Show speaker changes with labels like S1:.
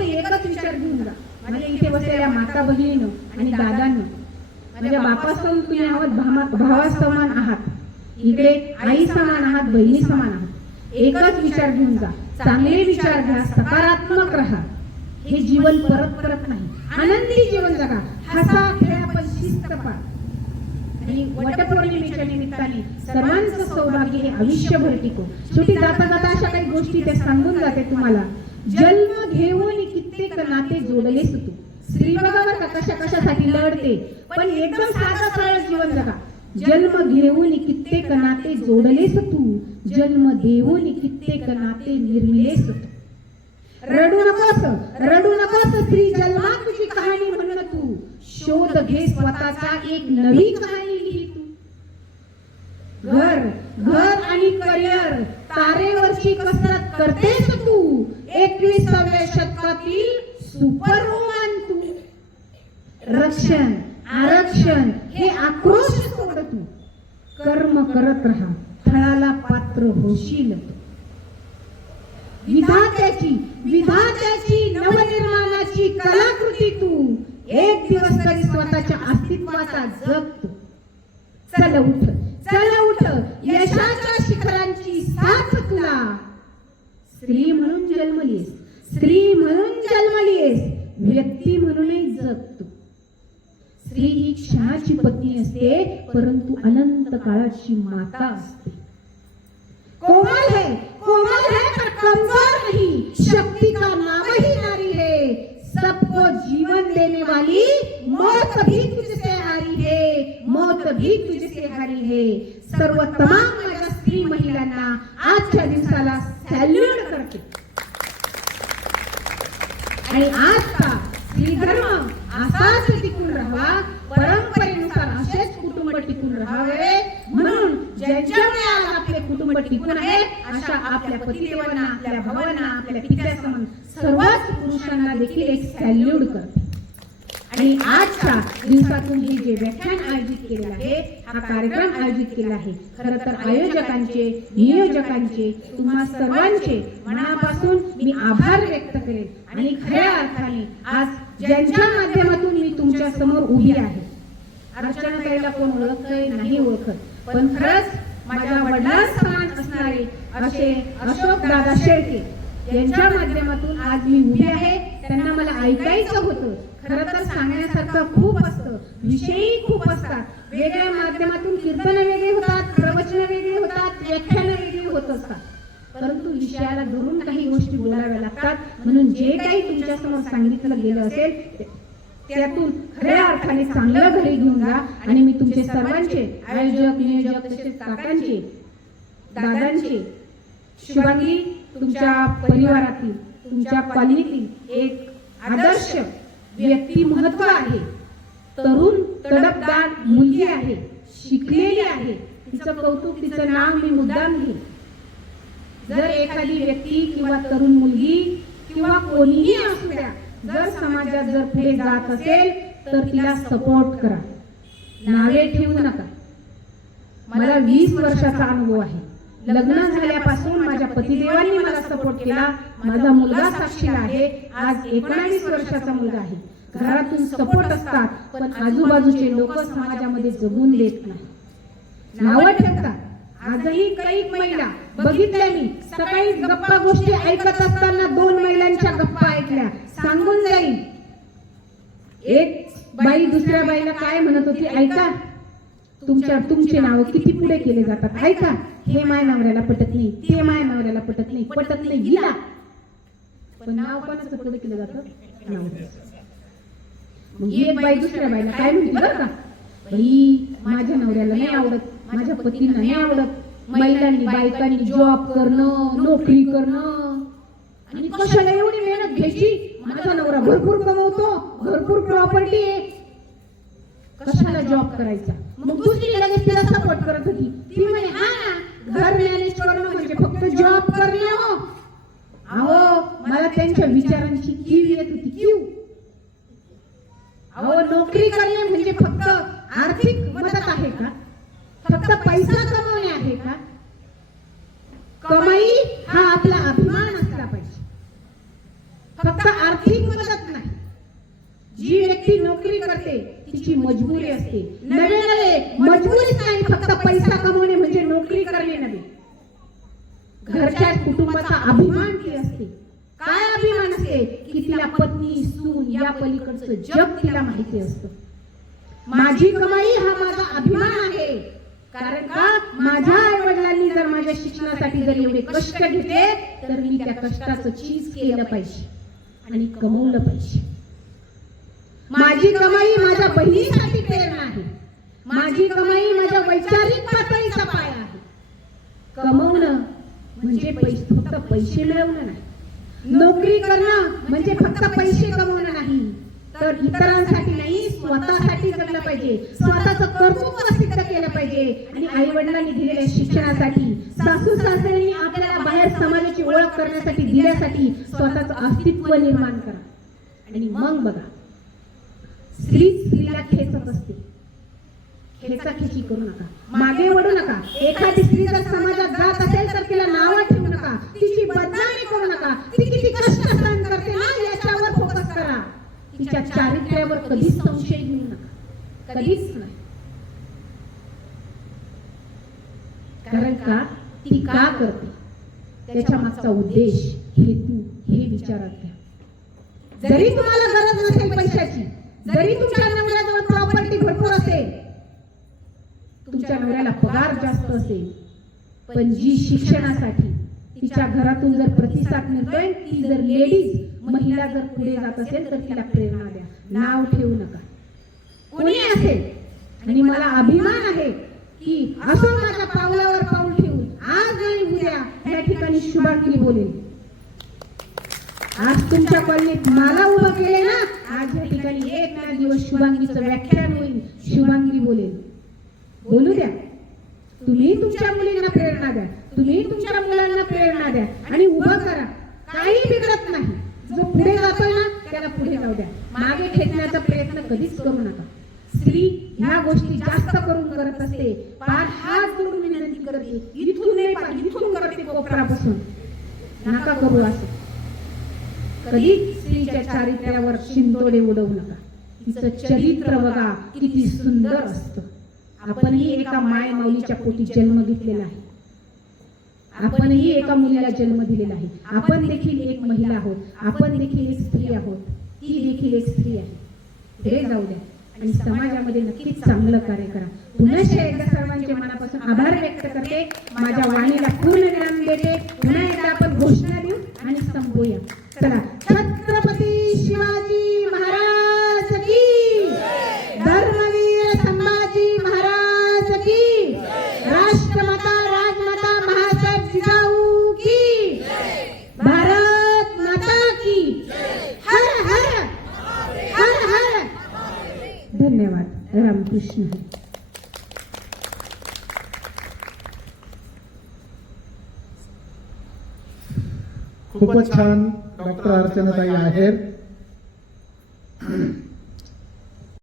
S1: फक्त एकच विचार घेऊन जा. माझ्या इथे बसलेल्या माता बहिणीनं आणि दादांनी माझ्या बापासून तुम्ही आहात भावा समान आहात. इकडे आई समान आहात बहिणी समान आहात. एकच विचार घेऊन जा. चांगले विचार घ्या सकारात्मक राहा. हे जीवन परत परत नाही. आनंदी जीवन जगा. हसा खेळा पण शिस्त पाळा. आणि वटपौर्णिमेच्या निमित्ताने सर्वांचं सौभाग्य हे आयुष्यभर टिको शेवटी जाता जाता अशा काही गोष्टी ते सांगून जाते तुम्हाला. जन्म घेऊन कित्येक नाते जोडले तू. स्त्री बघा का कशा कशासाठी लढते? पण एकदम साधा सरळ जीवन जगा. जन्म घेऊन कित्येक नाते जोडलेस तू. जन्म देऊन कित्येक नाते निर्मिलेस तू. रडू नकोस रडू नकोस स्त्री जन्मा तुझी कहाणी म्हण तू. शोध घे स्वतःचा एक नवी कहाणी लिही तू. घर घर आणि करिअर तारेवरची कसरत करतेस एकविसाव्या शतकातील सुपर वुमन तू. रक्षण आरक्षण हे आक्रोश सोड तू कर्म करत राहा फळाला पात्र होशील विधात्याची विधात्याची नवनिर्माणाची कलाकृती तू. एक दिवस तरी स्वतःच्या अस्तित्वाचा जग तू. चल उठ चल उठ यशाच्या शिखरा स्त्री म्हणून जन्मलीस. स्त्री म्हणून जन्मलीस. व्यक्ती म्हणूनही जग तू स्त्री ही क्षणाची पत्नी असते परंतु अनंत काळाची माता असते. कोमल है कोमल है पर कमजोर नहीं. शक्ति का नाम ही नारी है. सबको जीवन देने वाली मौत भी तुझसे हारी है. मौत भी तुझसे हारी है. सर्व तमाम माझ्या स्त्री महिलांना. आजच्या दिवसाला सॅल्यूट करते आणि आजचा स्त्री धर्म असाच टिकून राहावा परंपरेनुसार असेच कुटुंब टिकून राहावे. म्हणून ज्यांच्यामुळे आज आपले कुटुंब टिकून आहे अशा आपल्या पतिदेवांना आपल्या भावांना आपल्या पित्यासमान सर्वच पुरुषांना देखील एक सॅल्यूट करते. आणि आजच्या दिवसातून हे जे व्याख्यान आयोजित केलेलं आहे हा कार्यक्रम आयोजित केला आहे. खर तर आयोजकांचे नियोजकांचे तुम्हा सर्वांचे मनापासून मी आभार व्यक्त करेन. आणि खऱ्या अर्थाने आज ज्यांच्या माध्यमातून मी तुमच्यासमोर उभी आहे अर्चना ताईला कोण ओळखतंय नाही ओळखत पण खरंच माझ्या वडिला समान असणारे असे अशोक दादा शेळके यांच्या माध्यमातून आज मी उभी आहे. त्यांना मला ऐकायचं होतं. खरं तर सांगण्यासारखं खूप असतं. विषयही खूप असतात. वेगळ्या माध्यमातून कीर्तन वेगळे होतात प्रवचन वेगळे होतात व्याख्यान वेगळी होत असतात. परंतु विषयाला धरून काही गोष्टी बोलाव्या लागतात. म्हणून जे काही तुमच्यासमोर सांगितलं गेलं असेल त्यातून खऱ्या अर्थाने चांगलं घरी घेऊन जा आणि मी तुमचे सर्वांचे आयोजक नियोजक तसेच काकांचे दादांचे शुभांगी तुमच्या परिवारातील तुमच्या कॉलनीतील एक आदर्श व्यक्ती महत्त्व आहे. तरुण तडपदार मुलगी आहे शिकलेली आहे. तिचं कौतुक तिचं नाव मी मुद्दाम घेईन. जर एखादी व्यक्ती किंवा तरुण मुलगी किंवा कोणीही असू द्या जर समाजात जर पुढे जात असेल तर तिला सपोर्ट करा. नावे ठेवू नका. मला वीस वर्षाचा अनुभव आहे. लग्न झाल्यापासून माझ्या पतिदेवांनी मला सपोर्ट केला. माझा मुलगा साक्षीला आहे. आज एकोणावीस वर्षाचा मुलगा आहे. घरातून सपोर्ट असतात पण आजूबाजूचे लोक समाजामध्ये जगून देत नाही नावं ठेवतात. आजही काही महिला बघितल्या मी सकाळी गप्पा गोष्टी ऐकत असताना दोन महिलांच्या गप्पा ऐकल्या. सांगून जाईल. एक बाई दुसऱ्या बाईला काय म्हणत होती? ऐका. तुमच्या तुमचे नाव किती पुढे केले जातात? ऐका. हे माय नवऱ्याला पटत नाही ते माय नवऱ्याला पटत नाही पटत नाही गेला पण नाव कोणाचं पुढे केलं जातं. मग एक बाई दुसऱ्या बाईला काय म्हणते बरं का? बाई माझ्या नवऱ्याला नाही आवडत माझ्या पतींना नाही आवडत महिलांनी बायकांनी जॉब करणं नोकरी करणं. आणि कशाला एवढी मेहनत घ्यायची? माझा नवरा भरपूर कमवतो भरपूर प्रॉपर्टी आहे. कशाला जॉब करायचा? मग दुसरी लगेच तिला सपोर्ट करत होती. ती म्हणे हा घर मॅनेज करणं म्हणजे फक्त जॉब करणे हो. अहो मला त्यांच्या विचारांची कीव येत होती कीव. अहो नोकरी करणे म्हणजे फक्त आर्थिक मदत आहे का? फक्त पैसा कमवणे आहे का? कमाई हा आपला अभिमान असला पाहिजे. फक्त आर्थिक मदत नाही. जी व्यक्ती नोकरी करते तिची मजबुरी असते. नवे नवे मजबुरीच नाही फक्त पैसा कमवणे म्हणजे नोकरी करणे नव्हे घरच्या कुटुंबाचा अभिमान ती असते. काय अभिमान असते? की तिला पत्नी सून या पलीकडचं जग तिला माहिती असतं. माझी कमाई हा माझा अभिमान आहे. कारण का? माझ्या आई वडिलांनी जर माझ्या शिक्षणासाठी जर एवढे कष्ट घेतले तर मी त्या कष्टाचं चीज केलं पाहिजे आणि कमवलं पाहिजे. माझी कमाई माझ्या बहिणीसाठी प्रेरणा आहे. माझी कमाई माझ्या वैचारिक पातळीचा पाया आहे कमवणं म्हणजे पैसे मिळवणं नाही. नोकरी करणं म्हणजे फक्त पैसे कमवणं नाही. तर इतरांसाठी नाही स्वतःसाठी जगलं पाहिजे. स्वतःचं कर्तृत्व सिद्ध केलं पाहिजे. आणि आई वडिलांनी दिलेल्या शिक्षणासाठी सासू सासऱ्यांनी आपल्याला बाहेर समाजाची ओळख करण्यासाठी दिल्यासाठी स्वतःचं अस्तित्व निर्माण करा. आणि मग बघा स्त्री स्त्रीला खेचत असते. खेचाखेची करू नका. मागे वळू नका. एखादी स्त्री जर समाजात कधीच संशय घेऊ नका. कधीच नाही. कारण का? ती का करते? त्याच्या मागचा उद्देश हेतू हे विचारात घ्या. जरी तुम्हाला गरज नसेल पैशाची जरी तुमच्या नवऱ्याजवळ प्रॉपर्टी भरपूर असेल तुमच्या नवऱ्याला पगार जास्त असेल पण जी शिक्षणासाठी तिच्या घरातून जर प्रतिसाद मिळतोय ती जर लेडीज महिला जर पुढे जात असेल तर तिला प्रेरणा नाव ठेवू नका. कोणी असेल? आणि मला अभिमान आहे की असो माझ्या पावलावर पाऊल ठेवून आज आणि उद्या या ठिकाणी शुभांगी बोलेल आज तुमच्या कॉलनीत मला उभं केले ना? आज या ठिकाणी एक ना दिवस शुभांगीचं व्याख्यान होईल. शुभांगी बोलेल बोलू द्या. तुम्ही तुमच्या मुलींना प्रेरणा द्या. तुम्ही तुमच्या मुलांना प्रेरणा द्या. आणि उभं करा. काही बिघडत नाही. आपल्याला पुढे जाऊ द्या. मागे खेचण्याचा प्रयत्न कधीच करू नका. स्त्री ह्या गोष्टी जास्त करून करत असते. पार हात जोडून विनंती करते. इथून नाही पार इथून करते कोपरापासून. नका करू असं. कधी स्त्रीच्या चारित्र्यावर शिंतोडे उडवू नका. तिचं चरित्र बघा किती सुंदर असतं. आपणही एका माय माऊलीच्या पोटी जन्म घेतलेला आहे. आपणही एका मुलीला जन्म दिलेला आहे. आपण देखील एक महिला आहोत. आपण देखील एक स्त्री आहोत. ती देखील एक स्त्री आहे. हे जाऊ द्या. आणि समाजामध्ये नक्कीच चांगलं कार्य करा. पुन्हा एकदा सर्वांचे मनापासून आभार व्यक्त करते. माझ्या वाणीला पूर्ण विराम देते. पुन्हा एकदा आपण घोषणा देऊ आणि संपूया. चला धन्यवाद. रामकृष्ण.
S2: खूपच छान डॉक्टर अर्चनाताई आहेर